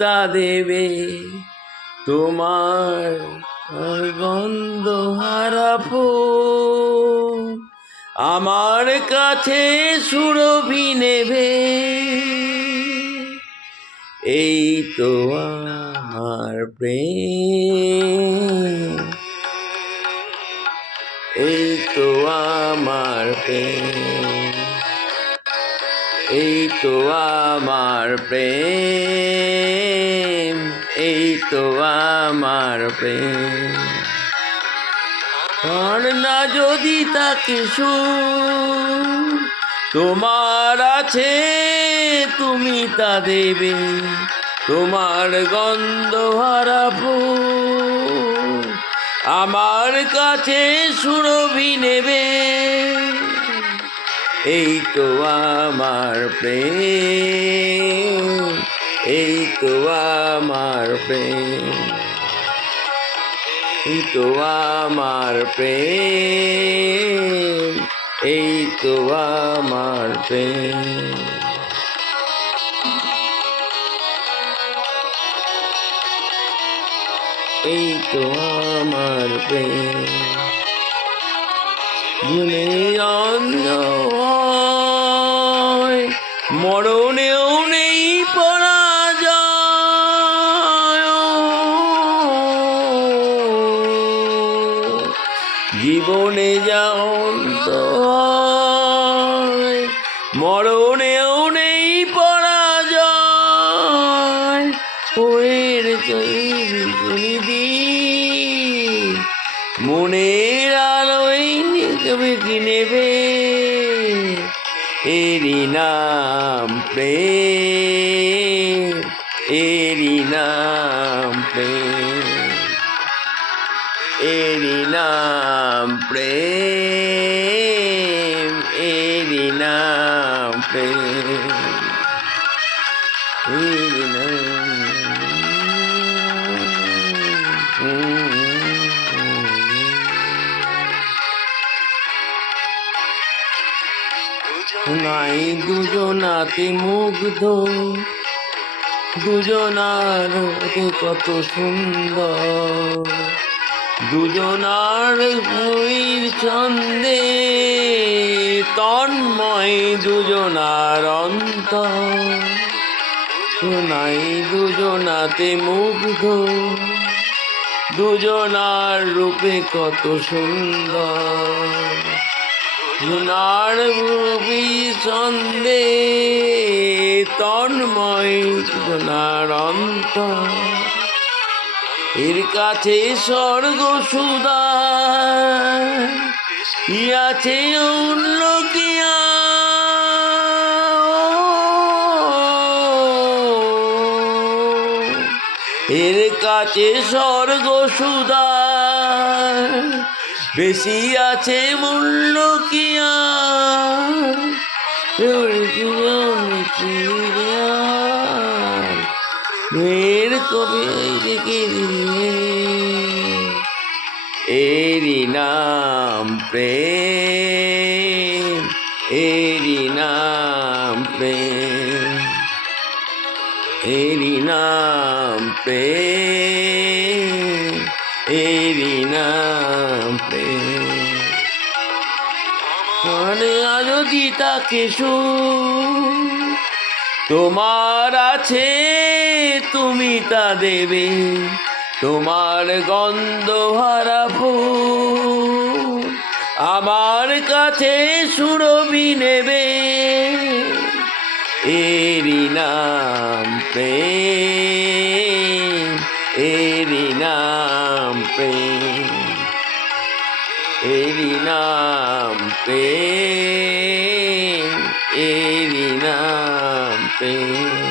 তা দেবে, তোমার গন্ধ হারা ফুল আমার কাছে সুরভি নেবে। এই তো আমার প্রেম, এই তো আমার প্রেম, এই তো আমার প্রেম, এই তো আমার প্রেম। আর না যদি তাকে সুর তোমার আছে, তুমি তা দেবে, তোমার গন্ধ হারা ফুল আমার কাছে সুরভি নেবে। এই তো আমার প্রেম, এই তো আমার প্রেম, এই তো আমার প্রেম, এই তো আমার প্রেম। এই তো আমার প্রেম। মরণেও নেই পরাজয়, জীবনে যা অন্তর, মরণেও নেই পরাজয়। ওয়ের দিন মনের আলোয় নেবে কি নেবে, এরি নাম প্রেম, এরি নাম প্রেম, এরি নাম প্রেম, এরি নাম প্রেম, এরি নাম। নাই দুজনাতে মুগ্ধ, দুজনার কত সুন্দর, দুজনার মুইর ছন্দে তন্ময় দুজনার অন্তর। নাই দুজনাতে মুগ্ধ, দুজনার রূপে কত সুন্দর, দুজনার রূপী ছন্দে তন্ময় দুজনার অন্তর। এর কাছে স্বর্গ সুদা আছে অন্য কিয়া, এর কাছে স্বর্গ সুদা বেশি আছে মূল্য কিয়া। মেয়ের কবি রেখে দিয়ে, এরি নাম প্রেম, এরি নাম প্রেম, এরি নাম প্রেম, এরি নাম প্রেম। মানে যদি তাকে তোমার আছে, তুমি তা দেবে, তোমার গন্ধ হারা ফুল আমার কাছে সুরভি নেবে। এরি নাম প্রেম, এরি নাম প্রেম, এরি নাম প্রেম, এরি নাম প্রেম।